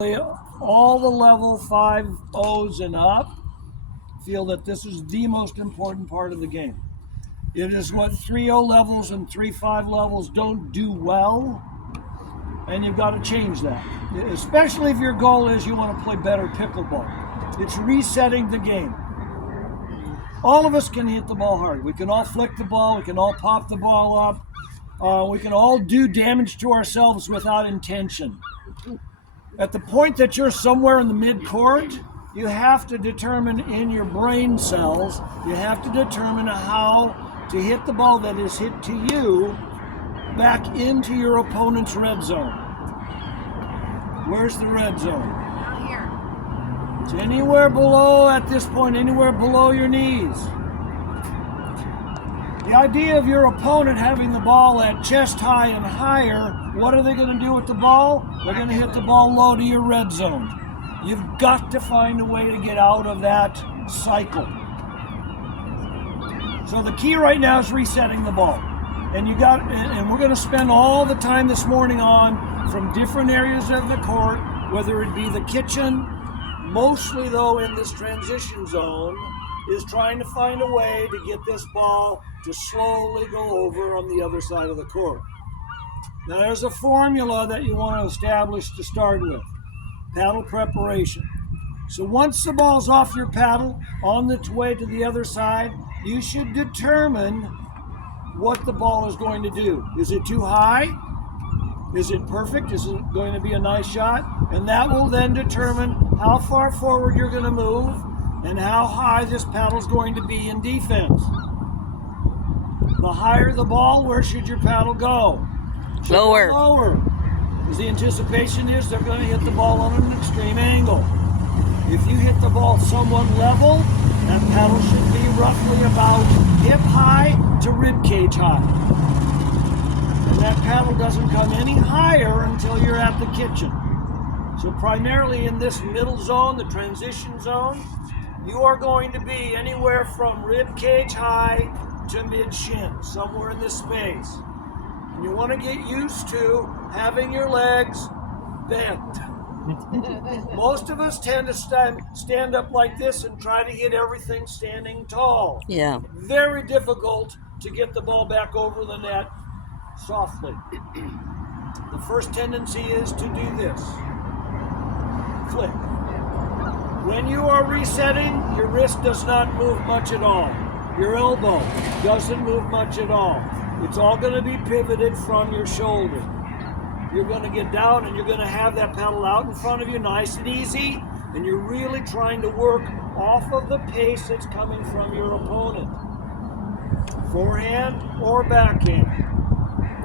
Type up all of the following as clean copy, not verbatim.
All the level 5-0s and up feel that this is the most important part of the game. It is what 3-0 levels and 3-5 levels don't do well, and you've got to change that. Especially if your goal is you want to play better pickleball. It's resetting the game. All of us can hit the ball hard. We can all flick the ball. We can all pop the ball up. We can all do damage to ourselves without intention. At the point that you're somewhere in the mid-court, you have to determine in your brain cells, you have to determine how to hit the ball that is hit to you back into your opponent's red zone. Where's the red zone? Out here. It's anywhere below, at this point, anywhere below your knees. The idea of your opponent having the ball at chest high and higher, what are they going to do with the ball? They're going to hit the ball low to your red zone. You've got to find a way to get out of that cycle. So the key right now is resetting the ball. And we're going to spend all the time this morning on from different areas of the court, whether it be the kitchen, mostly though in this transition zone, is trying to find a way to get this ball to slowly go over on the other side of the court. Now there's a formula that you want to establish to start with. Paddle preparation. So once the ball's off your paddle, on its way to the other side, you should determine what the ball is going to do. Is it too high? Is it perfect? Is it going to be a nice shot? And that will then determine how far forward you're going to move and how high this paddle is going to be in defense. The higher the ball, where should your paddle go? Lower. Lower. Because the anticipation is they're going to hit the ball on an extreme angle. If you hit the ball somewhat level, that paddle should be roughly about hip high to rib cage high. And that paddle doesn't come any higher until you're at the kitchen. So primarily in this middle zone, the transition zone, you are going to be anywhere from rib cage high to mid shin, somewhere in this space. And you want to get used to having your legs bent. Most of us tend to stand up like this and try to hit everything standing tall. Yeah. Very difficult to get the ball back over the net softly. The first tendency is to do this. Flick. When you are resetting, your wrist does not move much at all. Your elbow doesn't move much at all. It's all going to be pivoted from your shoulder. You're going to get down and you're going to have that paddle out in front of you nice and easy, and you're really trying to work off of the pace that's coming from your opponent. Forehand or backhand.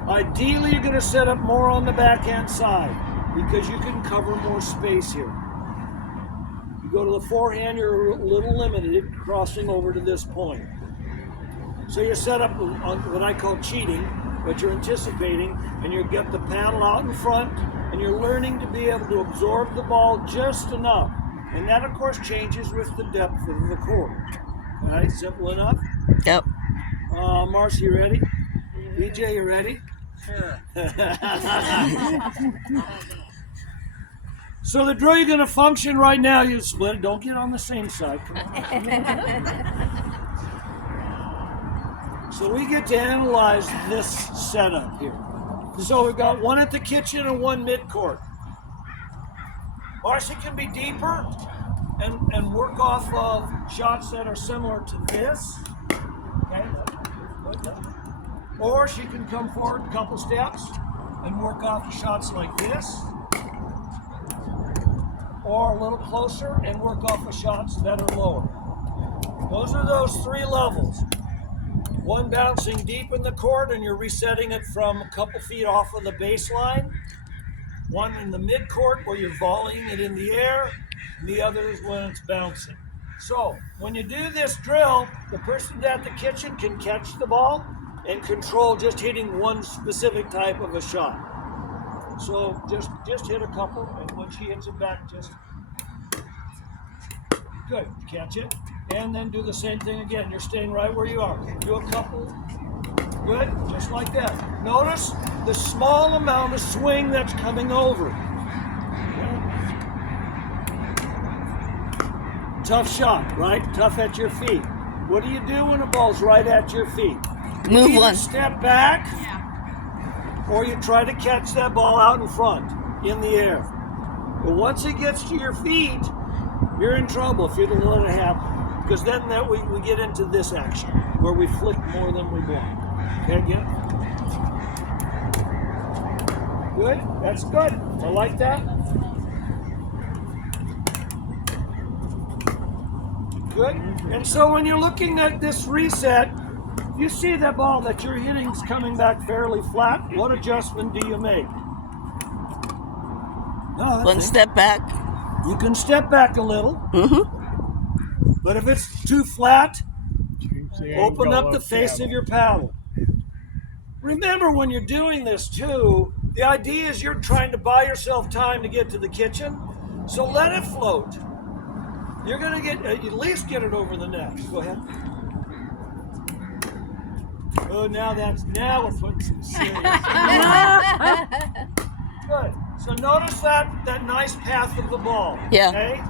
Ideally, you're going to set up more on the backhand side because you can cover more space here. You go to the forehand, you're a little limited crossing over to this point. So you're set up on what I call cheating, but you're anticipating, and you get the paddle out in front, and you're learning to be able to absorb the ball just enough. And that, of course, changes with the depth of the court. All right, simple enough? Yep. Marcy, you ready? BJ, you ready? Sure. So the drill you're going to function right now, you split it. Don't get on the same side. Come on. So we get to analyze this setup here. So we've got one at the kitchen and one mid-court. Marcy can be deeper and work off of shots that are similar to this. Okay. Or she can come forward a couple steps and work off of shots like this. Or a little closer and work off of shots that are lower. Those are those three levels. One bouncing deep in the court and you're resetting it from a couple feet off of the baseline. One in the mid-court where you're volleying it in the air. And the other is when it's bouncing. So when you do this drill, the person at the kitchen can catch the ball and control just hitting one specific type of a shot. So just hit a couple, and when she hits it back, just good. Catch it, and then do the same thing again. You're staying right where you are. Do a couple. Good, just like that. Notice the small amount of swing that's coming over. Okay. tough shot, right? Tough at your feet. What do you do when a ball's right at your feet? Move You either one. step back, Yeah. or you try to catch that ball out in front, in the air. But once it gets to your feet, you're in trouble if you don't let it happen. Because then we get into this action, where we flick more than we block. Okay, get it? Good? That's good. I like that. Good. And so when you're looking at this reset, you see that ball that you're hitting is coming back fairly flat. What adjustment do you make? No, that's One it. step back. You can step back a little, Mm-hmm. but if it's too flat, open up the face of your paddle. Remember when you're doing this too, the idea is you're trying to buy yourself time to get to the kitchen, so let it float. You're going to get at least get it over the net. Go ahead. Oh, now we're putting some serious. Good. So notice that nice path of the ball. Yeah. Okay?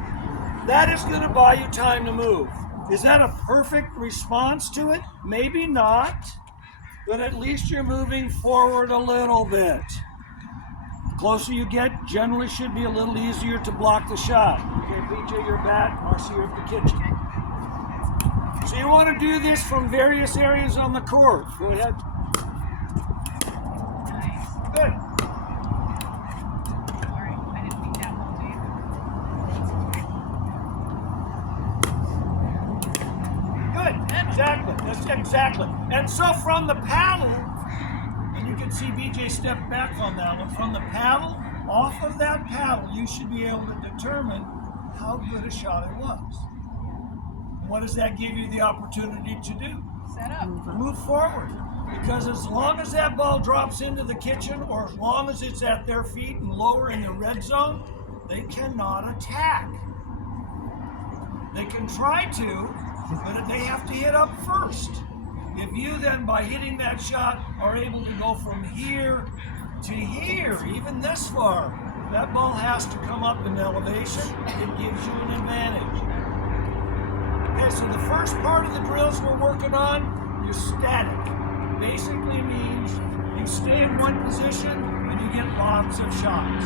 That is going to buy you time to move. Is that a perfect response to it? Maybe not, but at least you're moving forward a little bit. The closer you get, generally should be a little easier to block the shot. Okay, BJ, you're back. Marcy, you're at the kitchen. So you want to do this from various areas on the court. Go ahead. Nice. Good. Sorry, I didn't mean that one, Good. Exactly. That's exactly. And so from the paddle, and you can see BJ step back on that one. From the paddle, off of that paddle, you should be able to determine how good a shot it was. What does that give you the opportunity to do? Set up. Move forward. Because as long as that ball drops into the kitchen, or as long as it's at their feet and lower in the red zone, they cannot attack. They can try to, but they have to hit up first. If you then, by hitting that shot, are able to go from here to here, even this far, that ball has to come up in elevation. It gives you an advantage. Okay, so the first part of the drills we're working on, you're static. Basically means you stay in one position and you get lots of shots.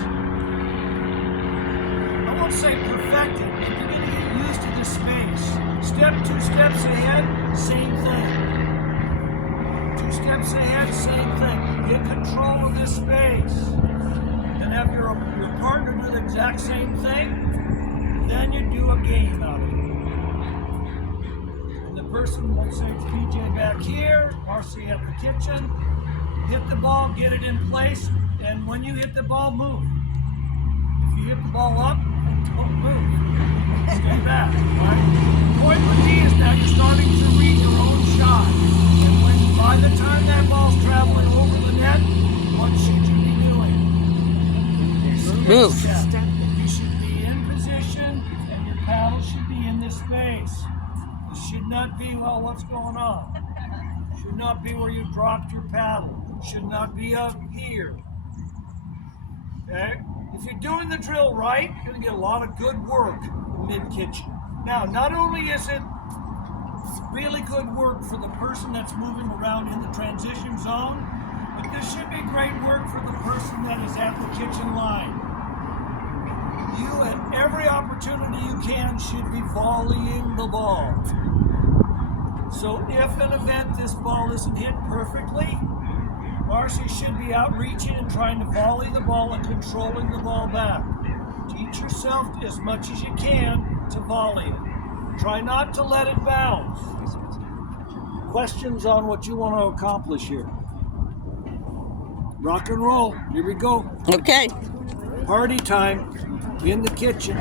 I won't say perfected, but you're going to get used to this space. Step 2 steps ahead, same thing. 2 steps ahead, same thing. Get control of this space. Then have your partner do the exact same thing. Then you do a game out of it. And the person, let's say it's BJ back here, Marcy at the kitchen, hit the ball, get it in place, and when you hit the ball, move. If you hit the ball up, don't move. Stay back, right? The point would be is now you're starting to read your own shot. And when by the time that ball's traveling over the net, what should you be doing? Move. Step. You should be in position and your paddle should be in this space. It should not be, well, what's going on? Should not be where you dropped your paddle. Should not be up here. Okay? If you're doing the drill right, you're going to get a lot of good work mid-kitchen. Now, not only is it really good work for the person that's moving around in the transition zone, but this should be great work for the person that is at the kitchen line. You, at every opportunity you can, should be volleying the ball. So if an event this ball isn't hit perfectly, Marcy should be out reaching and trying to volley the ball and controlling the ball back. Teach yourself as much as you can to volley it. Try not to let it bounce. Questions on what you want to accomplish here? Rock and roll. Here we go. Okay. Party time in the kitchen.